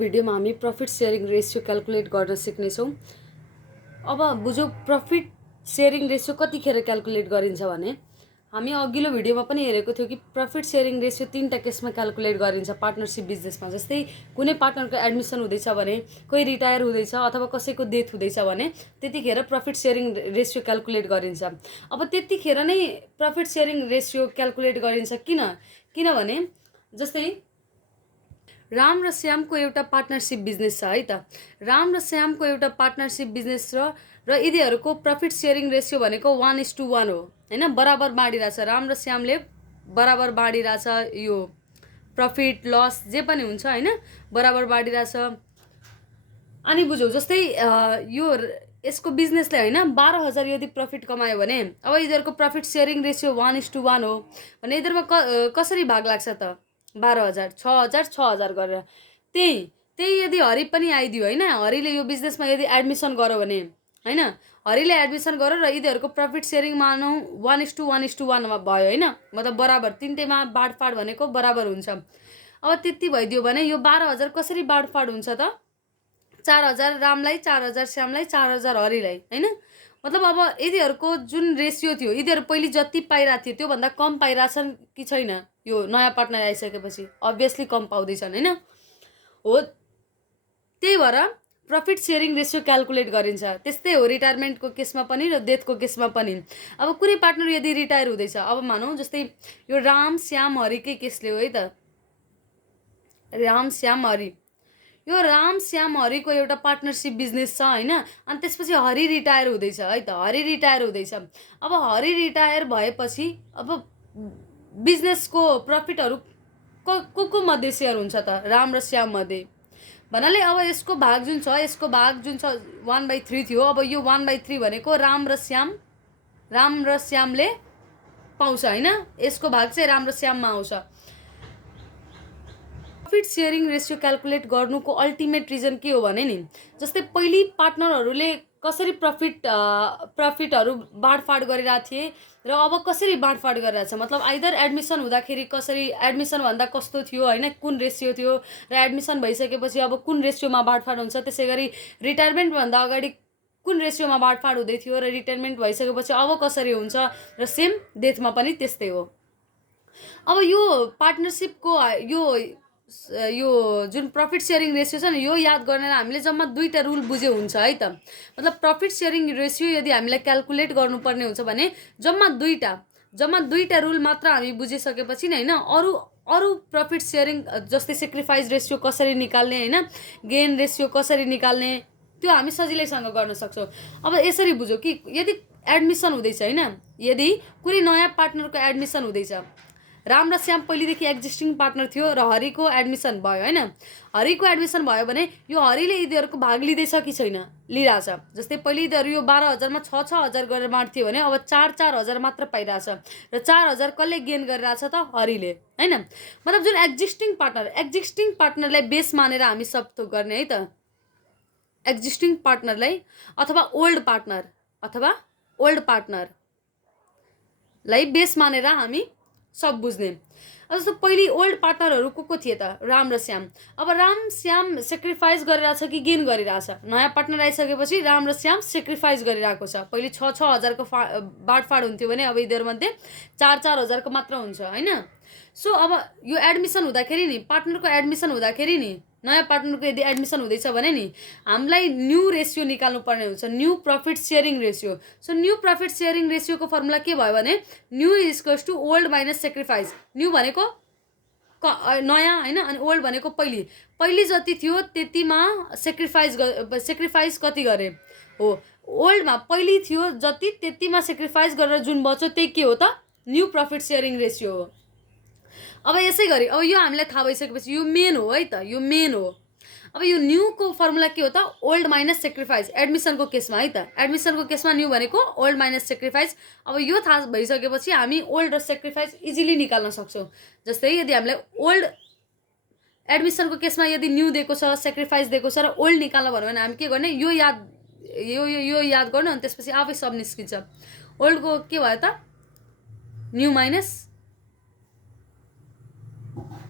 भिडियोमा हामी profit sharing ratio calculate गर्न सिक्नेछौँ। अब बुझौँ प्रफिट सेयरिङ रेसियो कतिखेर क्याल्कुलेट गरिन्छ भने हामी अघिल्लो भिडियोमा पनि हेरेको थियौँ कि प्रफिट सेयरिङ रेसियो 3टा केसमा क्याल्कुलेट गरिन्छ पार्टनरसिप बिजनेसमा। जस्तै कुनै पार्टनरको एडमिसन हुँदैछ भने, कोही रिटायर हुँदैछ अथवा कसैको डेथ हुँदैछ भने त्यतिखेर प्रफिट सेयरिङ रेसियो क्याल्कुलेट गरिन्छ। अब त्यतिखेर नै प्रफिट सेयरिङ रेसियो क्याल्कुलेट गरिन्छ किनभने जस्तै राम र श्यामको एउटा पार्टनरसिप बिजनेस छ है त। राम र श्यामको एउटा पार्टनरसिप बिजनेस र यिनीहरूको प्रफिट सेयरिङ रेसियो भनेको 1:1 हो हैन, बराबर बाँडिरहेछ। राम र श्यामले बराबर बाँडिरहेछ, यो प्रफिट लस जे पनि हुन्छ हैन, बराबर बाँडिरहेछ। अनि बुझौँ जस्तै यो यसको बिजनेसले हैन 12,000 यदि प्रफिट कमायो भने अब यिनीहरूको प्रफिट सेयरिङ रेसियो 1:1 हो भने यिनीहरूमा कसरी भाग लाग्छ त? 12,000 6,000 गरेर। त्यही यदि हरि पनि आइदियो हैन, हरिले यो बिजनेसमा यदि एडमिसन गर्यो भने हैन, हरिले एडमिसन गर्यो र यिनीहरूको प्रफिट सेयरिङ मानौँ 1:1 भयो हैन, मतलब बराबर तिनटैमा बाँडफाँड भनेको बराबर हुन्छ। अब त्यति भइदियो भने यो 12,000 कसरी बाँडफाँड हुन्छ त? 4,000 रामलाई, 4,000 श्यामलाई, 4,000 हरिलाई हैन। मतलब अब यिनीहरूको जुन रेसियो थियो, यिनीहरू पहिले जति पाइरहेको थियो त्योभन्दा कम पाइरहेछन् कि छैन? यो नयाँ पार्टनर आइसकेपछि अभियसली कम पाउँदैछन् हैन। हो, त्यही भएर प्रफिट सेयरिङ रेसियो क्याल्कुलेट गरिन्छ। त्यस्तै हो रिटायरमेन्टको केसमा पनि र डेथको केसमा पनि। अब कुनै पार्टनर यदि रिटायर हुँदैछ, अब मानौँ जस्तै यो राम श्याम हरिकै केसले हो है त, राम श्याम हरि, यो राम श्याम हरिको एउटा पार्टनरसिप बिजनेस छ हैन। अनि त्यसपछि हरि रिटायर हुँदैछ है त, हरि रिटायर हुँदैछ। अब हरि रिटायर भएपछि अब बिजनेसको प्रफिटहरू को मध्ये सेयर हुन्छ त? राम र श्याम मध्ये। भन्नाले अब यसको भाग जुन छ, यसको भाग जुन छ 1/3 थियो, अब यो 1/3 भनेको राम र श्यामले पाउँछ हैन। यसको भाग चाहिँ राम र श्याममा आउँछ। प्रफिट सेयरिङ रेसियो क्याल्कुलेट गर्नुको अल्टिमेट रिजन के हो भने नि, जस्तै पहिले पार्टनरहरूले कसरी प्रफिटहरू बाँडफाँड गरिरहेको थिए र अब कसरी बाँडफाँड गरिरहेछ, मतलब आइदर एडमिसन हुँदाखेरि कसरी, एडमिसन भन्दा कस्तो थियो हैन, कुन रेसियो थियो, र एडमिसन भइसकेपछि अब कुन रेसियोमा बाँडफाँड हुन्छ। त्यसै गरी रिटायरमेन्ट भन्दा अगाडि कुन रेसियोमा बाँडफाँड हुँदै थियो र रिटायरमेन्ट भइसकेपछि अब कसरी हुन्छ, र सेम डेथमा पनि त्यस्तै हो। अब यो पार्टनरसिपको यो जुन प्रफिट सेयरिङ रेसियो छ नि, यो याद गर्नलाई हामीले जम्मा 2टा रुल बुझे हुन्छ है त। मतलब प्रफिट सेयरिङ रेसियो यदि हामीलाई क्याल्कुलेट गर्नुपर्ने हुन्छ भने जम्मा दुईटा रुल मात्र हामी बुझिसकेपछि नै हैन, अरू प्रफिट सेयरिङ जस्तै सेक्रिफाइस रेसियो कसरी निकाल्ने हैन, गेन रेसियो कसरी निकाल्ने, त्यो हामी सजिलैसँग गर्न सक्छौँ। अब यसरी बुझौँ कि यदि एडमिसन हुँदैछ हैन, यदि कुनै नयाँ पार्टनरको एडमिसन हुँदैछ, राम र श्याम पहिलेदेखि एक्जिस्टिङ पार्टनर थियो र हरिको एडमिसन भयो हैन, हरिको एडमिसन भयो भने यो हरिले यिनीहरूको भाग लिँदैछ कि छैन? लिइरहेछ। जस्तै पहिले यिनीहरू यो 12,000 मा 6,000 गरेर बाँड्थ्यो भने अब 4,000 मात्र पाइरहेछ र 4,000 कसले गेन गरिरहेछ त? हरिले हैन। मतलब जुन एक्जिस्टिङ पार्टनरलाई बेस मानेर हामी सब थोक गर्ने है त। एक्जिस्टिङ पार्टनरलाई अथवा ओल्ड पार्टनरलाई बेस मानेर हामी सब बुझ्ने। जस्तो पहिले ओल्ड पार्टनरहरू को थिए त? राम र श्याम। अब राम श्याम सेक्रिफाइस गरिरहेछ कि गेन गरिरहेछ? नयाँ पार्टनर आइसकेपछि राम र श्याम सेक्रिफाइस गरिरहेको छ। पहिले 6,000 को बाँडफाँड हुन्थ्यो भने अब यिनीहरूमध्ये 4,000 को मात्र हुन्छ हैन। सो अब यो एडमिसन हुँदाखेरि नि, पार्टनरको एडमिसन हुँदाखेरि नि, नयाँ पार्टनरको यदि एडमिसन हुँदैछ भने नि हामीलाई न्यू रेसियो निकाल्नु पर्ने हुन्छ, new profit sharing ratio. So new profit sharing रेसियोको फर्मुला के भयो भने new equals to old minus sacrifice. New भनेको नयाँ हैन, अनि ओल्ड भनेको पहिले जति थियो त्यतिमा सेक्रिफाइस कति गरे हो। ओल्डमा पहिले थियो जति त्यतिमा सेक्रिफाइस गरेर जुन बच्यो त्यही के हो त? न्यू प्रफिट सेयरिङ रेसियो हो। अब यसै गरी अब यो हामीलाई थाहा भइसकेपछि यो मेन हो है त, यो मेन हो। अब यो न्यू को फर्मुला के हो त? Old minus sacrifice. एडमिसनको केसमा है त, एडमिसनको केसमा न्यू भनेको ओल्ड माइनस सेक्रिफाइस। अब यो थाहा भइसकेपछि हामी ओल्ड र सेक्रिफाइस इजिली निकाल्न सक्छौँ। जस्तै यदि हामीलाई ओल्ड एडमिसनको केसमा यदि न्यू दिएको छ, सेक्रिफाइस दिएको छ र ओल्ड निकाल्न भन्यो भने हामी के गर्ने? यो याद गर्नु, अनि त्यसपछि आफै सब निस्किन्छ। ओल्डको के भयो त? New minus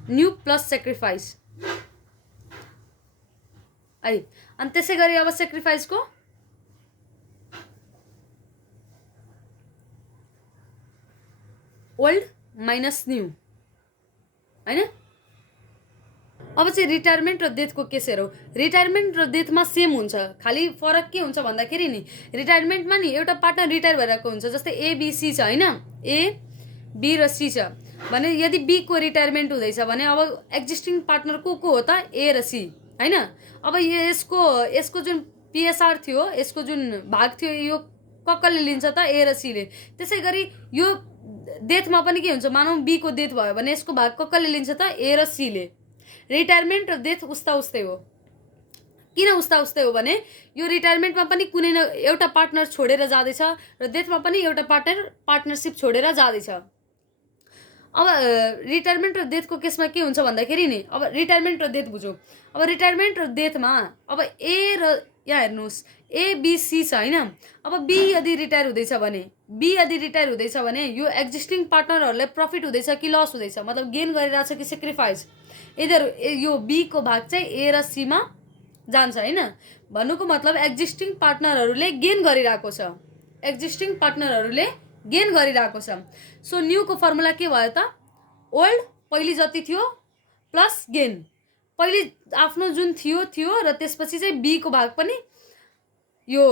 new plus sacrifice. है। अनि त्यसै गरी अब सेक्रिफाइसको ओल्ड माइनस न्यू हैन। अब चाहिँ रिटायरमेन्ट र डेथको केस हेरौँ। रिटायरमेन्ट र डेथमा सेम हुन्छ, खालि फरक के हुन्छ भन्दाखेरि नि रिटायरमेन्टमा नि एउटा पार्टनर रिटायर भइरहेको हुन्छ, जस्तै एबिसी छ हैन, ए बी र सी छ भने यदि बी को रिटायरमेन्ट हुँदैछ भने अब एक्जिस्टिङ पार्टनर को हो त ए र सी हैन। अब यसको जुन पिएसआर थियो, यसको जुन भाग थियो यो कसले लिन्छ त ए र सी ले। त्यसै गरी यो डेथमा पनि के हुन्छ, मानौ बी को डेथ भयो भने यसको भाग कसले लिन्छ त ए र सी ले। रिटायरमेन्ट र डेथ उस्ता उस्तै हो। किन उस्ता उस्तै हो भने यो रिटायरमेन्टमा पनि कुनै न एउटा पार्टनर छोडेर जाँदैछ र डेथमा पनि एउटा पार्टनरसिप छोडेर जाँदैछ। अब रिटायरमेन्ट र डेथको केसमा के हुन्छ भन्दाखेरि नि अब रिटायरमेन्ट र डेथ बुझौँ। अब रिटायरमेन्ट र डेथमा अब ए र यहाँ हेर्नुहोस् एबिसी छ हैन। अब बी यदि रिटायर हुँदैछ भने यो एक्जिस्टिङ पार्टनरहरूलाई प्रफिट हुँदैछ कि लस हुँदैछ, मतलब गेन गरिरहेछ कि सेक्रिफाइस, इधर यो बी को भाग चाहिँ ए र सी मा जान्छ हैन। भन्नुको मतलब एक्जिस्टिङ पार्टनरहरूले गेन गरिरहेको छ, सो न्यू को फर्मुला के भयो त ओल्ड पहिले जति थियो प्लस गेन, पहिले आफ्नो जुन थियो र त्यसपछि चाहिँ बी को भाग पनि यो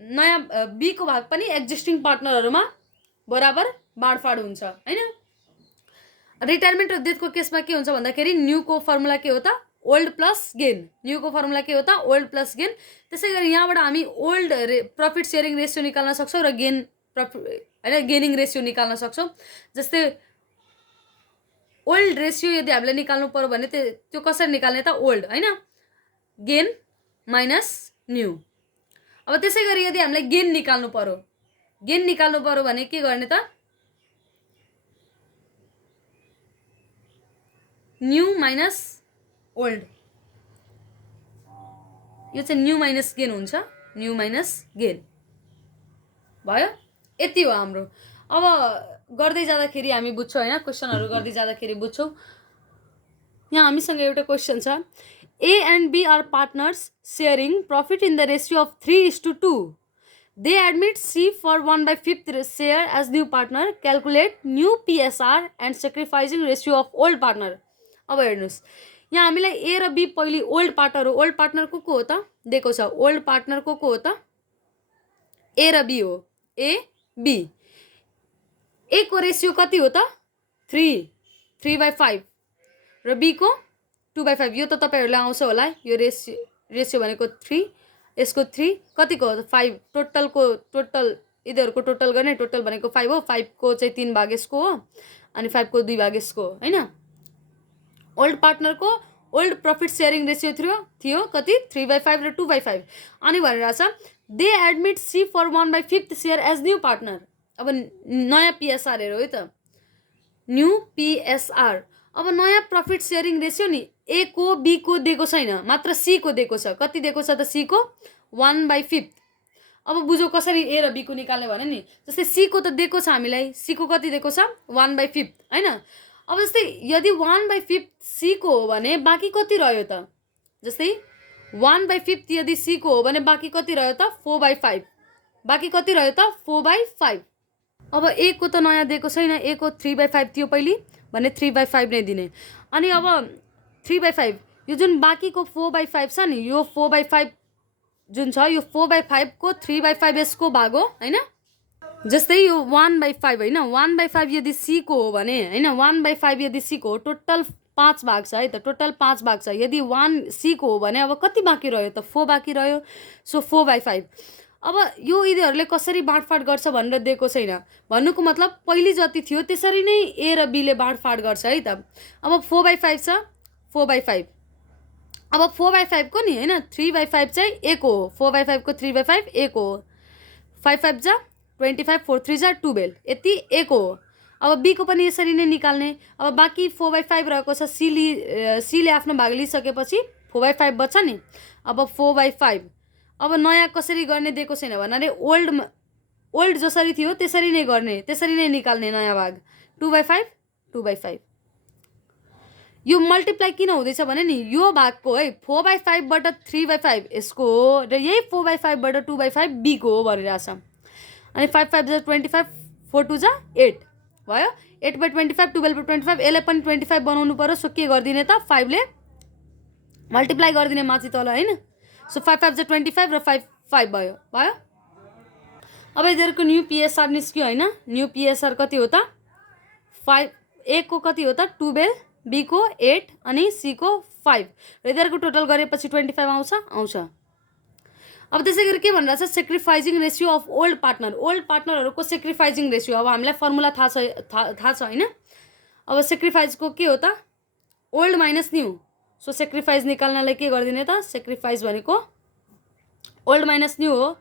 नयाँ बी को भाग पनि एक्जिस्टिङ पार्टनरहरुमा बराबर बाँडफाँड हुन्छ हैन। रिटायरमेन्ट र डेथको केसमा के हुन्छ भन्दाखेरि न्यू को फर्मुला के हो त ओल्ड प्लस गेन, त्यसै गरी यहाँबाट हामी ओल्ड प्रॉफिट शेयरिङ रेशियो निकाल्न सक्छौं र गेन हैन गेनिङ रेशियो निकाल्न सक्छौं। जस्तै ओल्ड रेशियो यदि हामीले निकाल्नु पर्यो भने त्यो कसरी निकाल्ने त ओल्ड हैन, गेन माइनस न्यू। अब त्यसै गरी यदि हामीले गेन निकाल्नु पर्यो भने के गर्ने त न्यू माइनस ओल्ड, यो चाहिँ न्यू माइनस गेन हुन्छ, न्यू माइनस गेन भयो। यति हो हाम्रो। अब गर्दै जाँदाखेरि हामी बुझ्छौं हैन, क्वेशनहरु गर्दै जाँदाखेरि बुझ्छौं। यहाँ हामीसँग एउटा क्वेशन छ, A and B are partners sharing profit in the ratio of 3:2. They admit C for 1/5 share as new partner. Calculate new PSR and sacrificing ratio of old partner. अब हेर्नुस् यहाँ हामीलाई A र B पहिले old partner हो, old partner को हो त दिएको छ, ओल्ड पार्टनर को हो त A र B हो, A B। A को रेशियो कति हो त 3/5 र B को 2/5, यो त तपाईहरुलाई आउँछ होला, यो रेशियो भनेको 3, यसको 3 कतिको हो 5, टोटल इधरको टोटल गर्ने, टोटल भनेको 5 हो, 5 को चाहिँ 3 भाग यसको हो अनि 5 को 2 भाग यसको हो हैन। ओल्ड पार्टनर को ओल्ड प्रॉफिट शेयरिङ रेशियो थियो कति 3/5 र 2/5 अनि भनिरहेछ they admit C for 1/5 share as new partner. अब नयाँ पीएसआर हेरौ है त, न्यू पीएसआर। अब नयाँ प्रॉफिट शेयरिङ रेशियो नि ए को बी को दिएको छैन, मात्र सी को दिएको छ। कति दिएको छ त सी को 1/5। अब बुझौ कसरी ए र बी को निकाल्ने भने नि, जस्तै सी को त दिएको छ हामीलाई, सी को कति दिएको छ 1/5 हैन। अब जस्तै यदि 1/5 सी को हो भने बाँकी कति रह्यो त, जस्तै 1/5 यदि सी को हो भने बाँकी कति रह्यो त 4/5, बाँकी कति रह्यो त 4/5। अब ए को त नयाँ दिएको छैन, ए को 3/5 थियो पहिले भने 3/5 नै दिने। अनि अब 3/5 यो जुन बाँकीको 4/5 छ नि, यो 4/5 जुन छ यो 4/5 को 3/5 यसको भाग हो हैन। जस्तै यो 1/5 हैन, 1/5 यदि सी को हो भने हैन, 1/5 यदि सी को हो, टोटल 5 भाग छ है त, टोटल 5 भाग छ। यदि 1 सी को हो भने अब कति बाँकी रह्यो त 4 बाँकी रह्यो, सो 4/5। अब यो यिनीहरुले कसरी बाँडफाँड गर्छ भनेर दिएको छैन, भन्नुको मतलब पहिले जति थियो त्यसरी नै ए र बी ले बाँडफाँड गर्छ है त। अब 4/5 छ 4/5, अब 4/5 को नि हैन 3/5 चाहिँ ए को हो, 4/5 को 3/5 ए को हो, 5/5 जा 25, 4/3 जा 12, यति ए को हो। अब बी को पनि यसरी नै निकाल्ने। अब बाँकी 4/5 रहेको छ, सी ले आफ्नो भाग लिइसकेपछि 4/5 बच्छ नि। अब 4/5 अब नयाँ कसरी गर्ने दिएको छैन भन्नाले ओल्ड जसरी थियो त्यसरी नै गर्ने, त्यसरी नै निकाल्ने नयाँ भाग 2/5 2/5। यो मल्टिप्लाई किन हुँदैछ भने नि यो भागको है 4/5 बाट 3/5 यसको हो र यही 4/5 बाट 2/5 b को हो भनिरहेछ। अनि 5 5 जा 25 4 2 जा 8 भयो। 8/25 12/25 यसलाई पनि 25 बनाउनु पर्यो। सो के गरिदिने त 5 ले मल्टिप्लाई गरिदिने माथि तल हैन। सो 5 5 जा 25 र 5 5 भयो भयो। अब यिनीहरुको न्यू पीएसआर निस्क्यो हैन। न्यू पीएसआर कति हो त 5 a को कति हो त 12 b को 8 अनि c को 5 र यिनीहरुको टोटल गरेपछि 25 आउँछ। अब त्यसै गरी के भनिरहेछ सेक्रिफाइजिङ रेशियो अफ ओल्ड पार्टनरहरुको सेक्रिफाइजिङ रेशियो। अब हामीलाई फर्मुला थाहा छ हैन। अब सेक्रिफाइजको के हो त ओल्ड माइनस न्यू। सो सेक्रिफाइज निकाल्नलाई के गर्दिने त सेक्रिफाइज भनेको ओल्ड माइनस न्यू हो।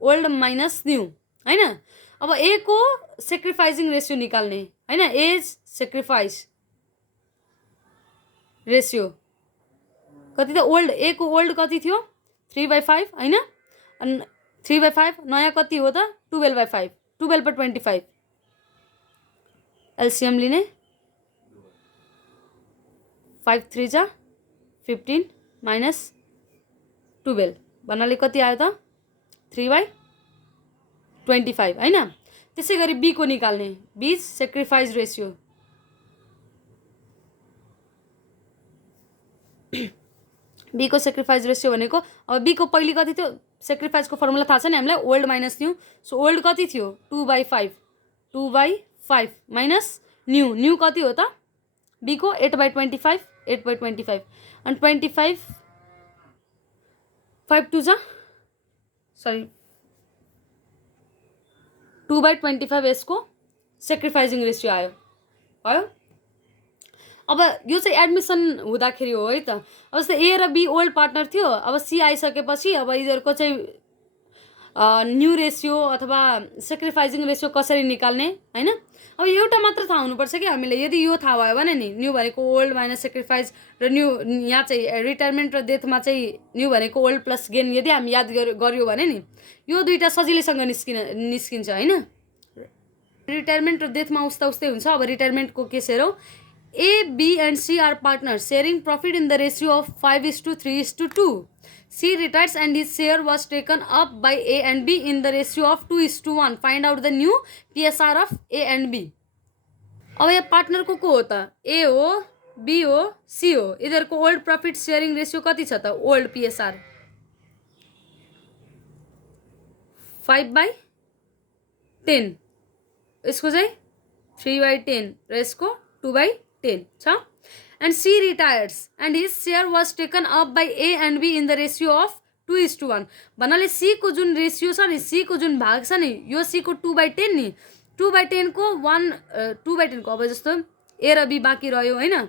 ओल्ड माइनस न्यू हैन। अब ए को सेक्रिफाइजिङ रेशियो निकाल्ने हैन। एज सेक्रिफाइस रेशियो कति त ओल्ड ए को ओल्ड कति थियो 3/5 हैन। अनि 3/5 नयाँ कति हो त 12/5 12/25 एलसीएम लिने 5 3 जा 15 माइनस 12 भन्नाले कति आयो त 3/25 हैन। त्यसै गरी बी को निकाल्ने बी सेक्रिफाइस रेशियो बी को सेक्रिफाइस रेशियो भनेको अब बी को पहिले कति थियो सेक्रिफाइस को फर्मुला थाहा छ नि हामीलाई old minus new. So old कति थियो 2/5 माइनस न्यू कति हो त बी को 8/25 अनि 25 5 2 जा सरी 2/25 यसको सेक्रिफाइजिङ रेशियो आयो भयो। अब यो चाहिँ एडमिसन हुँदाखेरि हो है त। अब जस्तै ए र बी ओल्ड पार्टनर थियो। अब सी आइसकेपछि अब यिनीहरुको चाहिँ न्यू रेशियो अथवा सेक्रिफाइजिङ रेशियो कसरी निकाल्ने हैन। अब एउटा मात्र थाहा हुनुपर्छ कि हामीले यदि यो थाहा भयो भने नि न्यू भनेको ओल्ड माइनस सेक्रिफाइस र न्यू यहाँ चाहिँ रिटायरमेन्ट र डेथमा चाहिँ न्यू भनेको ओल्ड प्लस गेन यदि हामी याद गर्यो भने नि यो दुईटा सजिलैसँग निस्किन्छ हैन। रिटायरमेन्ट र डेथमा उस्तै हुन्छ। अब रिटायरमेन्टको केस हेरौँ A, B and C are partners sharing profit in the ratio of 5:3:2. C retires and his share was taken up by A and B in the ratio of 2:1. Find out the new PSR of A and B. अब यहाँ partner को हो त A हो B हो C हो। इधरको old profit sharing ratio कति छ त ओल्ड PSR 5/10 यसको चाहिँ 3/10 र यसको 2/10 छ। and C retires and his share was taken up by A and B in the ratio of 2:1 भन्नाले C को जुन रेशियो छ नि C को जुन भाग छ नि यो C को 2/10 नि 2/10 को 2/10 को अब जस्तो A र B बाँकी रह्यो हैन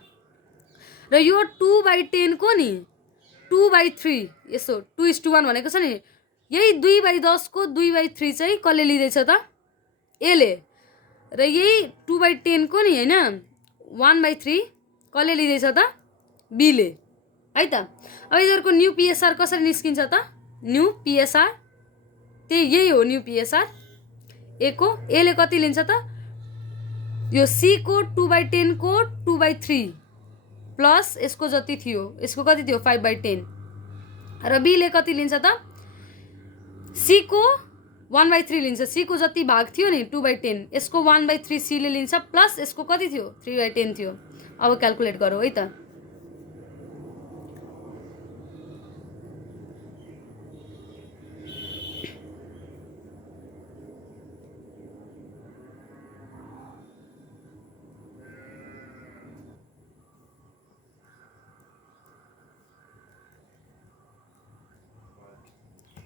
र यो 2/10 को नि 2/3 यसो 2:1 भनेको छ नि यही 2/10 को 2/3 चाहिँ कसले लिदैछ त A ले र यही 2/10 को नि हैन 1/3 कसले लिदैछ त B ले है त। अब यिनीहरुको न्यू पीएसआर कसरी निस्किन्छ त न्यू पीएसआर त्यही यही हो न्यू पीएसआर A को A ले कति लिन्छ त यो C को 2/10 को 2/3 प्लस यसको जति थियो यसको कति थियो 5/10 र B ले कति लिन्छ त C को 1/3 लिन्छ। C को जति भाग थियो नि 2/10 यसको 1/3 C ले लिन्छ प्लस यसको कति थियो 3/10 थियो। अब क्याल्कुलेट गरौँ है त।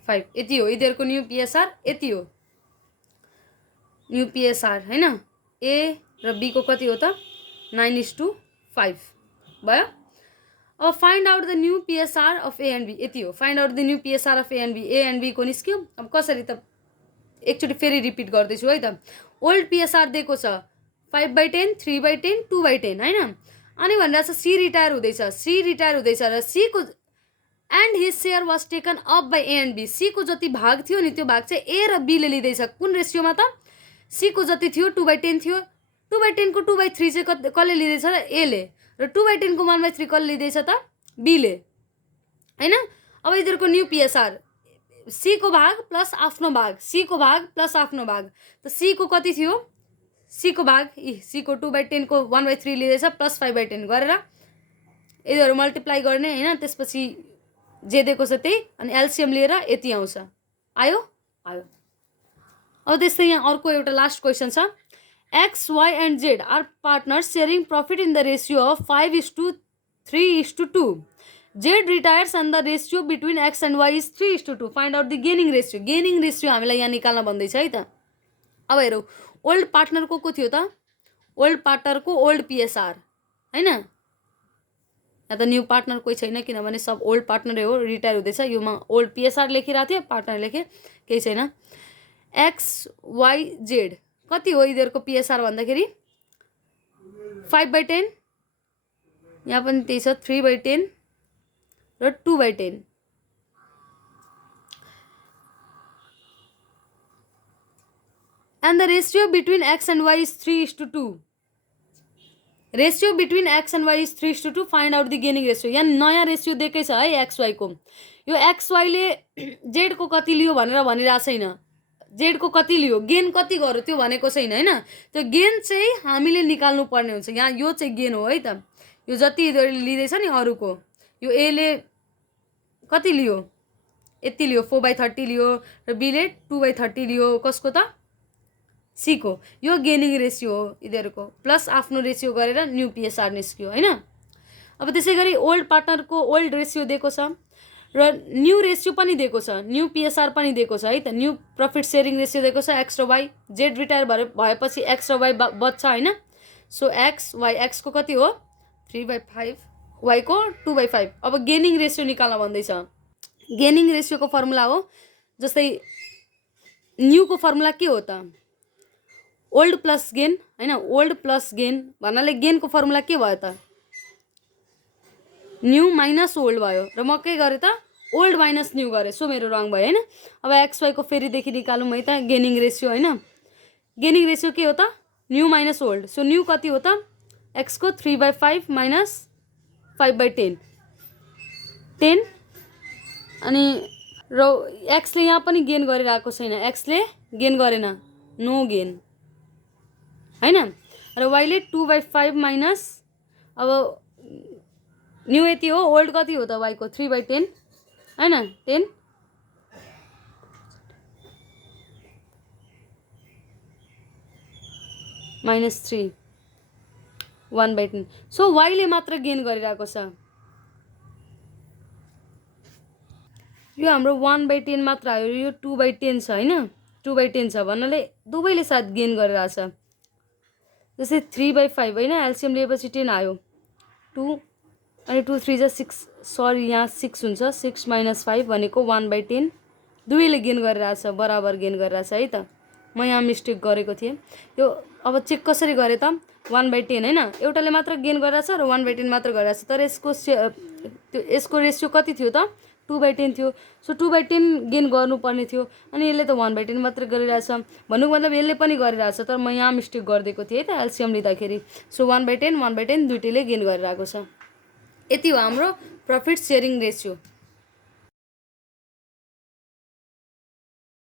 फाइभ यति हो यिनीहरुको न्यू पीएसआर यति हो न्यू पीएसआर हैन। A र B को कति हो त 9:5 भयो। अब find out the new PSR of A and B यति हो। Find out the new PSR of A and B को निस्क्यो। अब कसरी त एकचोटी फेरि रिपिट गर्दैछु है त। ओल्ड पीएसआर दिएको छ 5/10 3/10 2/10 हैन। अनि भनिरहेछ C रिटायर हुँदैछ र C को and his share was taken up by A and B C को जति भाग थियो नि त्यो भाग चाहिँ A र B ले लिदैछ कुन रेशियोमा त C को जति थियो 2/10 थियो 2/10 को 2/3 चाहिँ कसले लिदैछ र A ले र 2/10 को 1/3 कसले लिँदैछ त बीले हैन। अब यिनीहरूको न्यू पिएसआर सी को भाग प्लस आफ्नो भाग, सी को भाग प्लस आफ्नो भाग। त सी को कति थियो, सी को भाग सी को 2/10 को 1/3 लिँदैछ प्लस 5/10 गरेर यिनीहरू मल्टिप्लाई गर्ने हैन। त्यसपछि जे दिएको छ त्यही अनि एलसीएम लिएर यति आउँछ। आयो आयो। अब त्यस्तै यहाँ अर्को एउटा लास्ट क्वेसन छ। X Y and Z are partners sharing profit in the ratio of 5:3:2। Z retires and the ratio between X and Y is 3:2। Find out the gaining ratio. Gaining ratio हामीलाई यहाँ निकाल्न भन्दैछ है त। अब हेरौँ old पार्टनरको को थियो त, ओल्ड पार्टनरको ओल्ड पिएसआर हैन। यहाँ त न्यू पार्टनर कोही छैन किनभने सब ओल्ड पार्टनरै हो, रिटायर हुँदैछ। योमा ओल्ड पिएसआर लेखिरहेको थियो, पार्टनर लेखेँ, केही छैन। एक्स वाई जेड कति हो यिनीहरूको पिएसआर भन्दाखेरि 5/10, यहाँ पनि त्यही छ 3/10 र 2/10। And the ratio between X and Y is 3:2। Ratio between X and Y is 3:2। Find out the gaining ratio. यहाँ नयाँ रेसियो दिएकै छ है एक्स वाईको। यो एक्स वाईले जेडको कति लियो भनेर भनिरहेको छैन, जेडको कति लियो गेन कति गर्यो त्यो भनेको छैन हैन। त्यो गेन चाहिँ हामीले निकाल्नु पर्ने हुन्छ। यहाँ यो चाहिँ गेन हो है त। यो जति लिँदैछ नि अरूको, यो एले कति लियो, यति लियो 4/30 लियो र बीले 2/30 लियो। कसको त, सी को। यो गेनिङ रेसियो हो यिनीहरूको। प्लस आफ्नो रेसियो गरेर न्यू पिएसआर निस्क्यो हैन। अब त्यसै गरी ओल्ड पार्टनरको ओल्ड रेसियो दिएको छ र न्यू रेसियो पनि दिएको छ, न्यू पिएसआर पनि दिएको छ है त। न्यू प्रफिट सेयरिङ रेसियो दिएको छ एक्स र वाई। जेड रिटायर भएपछि एक्स र वाई बच्छ हैन। सो एक्स वाई, एक्स को कति हो 3/5, वाई को 2/5। अब गेनिङ रेसियो निकाल्न भन्दैछ। गेनिङ रेसियोको फर्मुला हो जस्तै न्यू को फर्मुला के हो त, ओल्ड प्लस गेन हैन। ओल्ड प्लस गेन भन्नाले गेनको फर्मुला के भयो त, न्यू माइनस ओल्ड भयो र म के गरेँ त ओल्ड माइनस न्यू गरेँ। सो मेरो रङ भयो हैन। अब एक्स वाई को फेरिदेखि निकालौँ है त गेनिङ रेसियो हैन। गेनिङ रेसियो के हो त new minus old. So new कति हो त एक्स को 3/5 माइनस 5/10 10। अनि र एक्सले यहाँ पनि गेन गरिरहेको छैन, एक्सले गेन गरेन, नो गेन हैन। र वाईले 2/5 माइनस, अब न्यू यति हो, ओल्ड कति हो त वाई को 3/10 हैन 10 माइनस 3 1/10। सो वाईले मात्र गेन गरिरहेको छ। यो हाम्रो 1/10 मात्र आयो, यो 2/10 छ हैन। 2/10 छ भन्नाले दुवैले साथ गेन गरिरहेछ। जस्तै 3/5 हैन, एलसीएम लिएपछि 10 आयो 2 अनि 2 3 जा 6, सरी यहाँ 6 हुन्छ। 6 माइनस 5 भनेको 1/10। दुवैले गेन गरिरहेछ, बराबर गेन गरिरहेछ है त। म यहाँ मिस्टेक गरेको थिएँ। यो अब चेक कसरी गरेँ त 1/10 हैन। एउटाले मात्र गेन गरिरहेछ र 1/10 मात्र गरिरहेछ। तर यसको रेसियो कति थियो त 2/10 थियो। सो 2/10 गेन गर्नुपर्ने थियो अनि यसले त 1/10 मात्र गरिरहेछ। भन्नुको मतलब यसले पनि गरिरहेछ, तर म यहाँ मिस्टेक गरिदिएको थिएँ है त एलसीएम लिँदाखेरि। सो 1/10 1/10 दुइटैले गेन गरिरहेको छ। यति हो हाम्रो प्रफिट सेयरिङ रेसियो।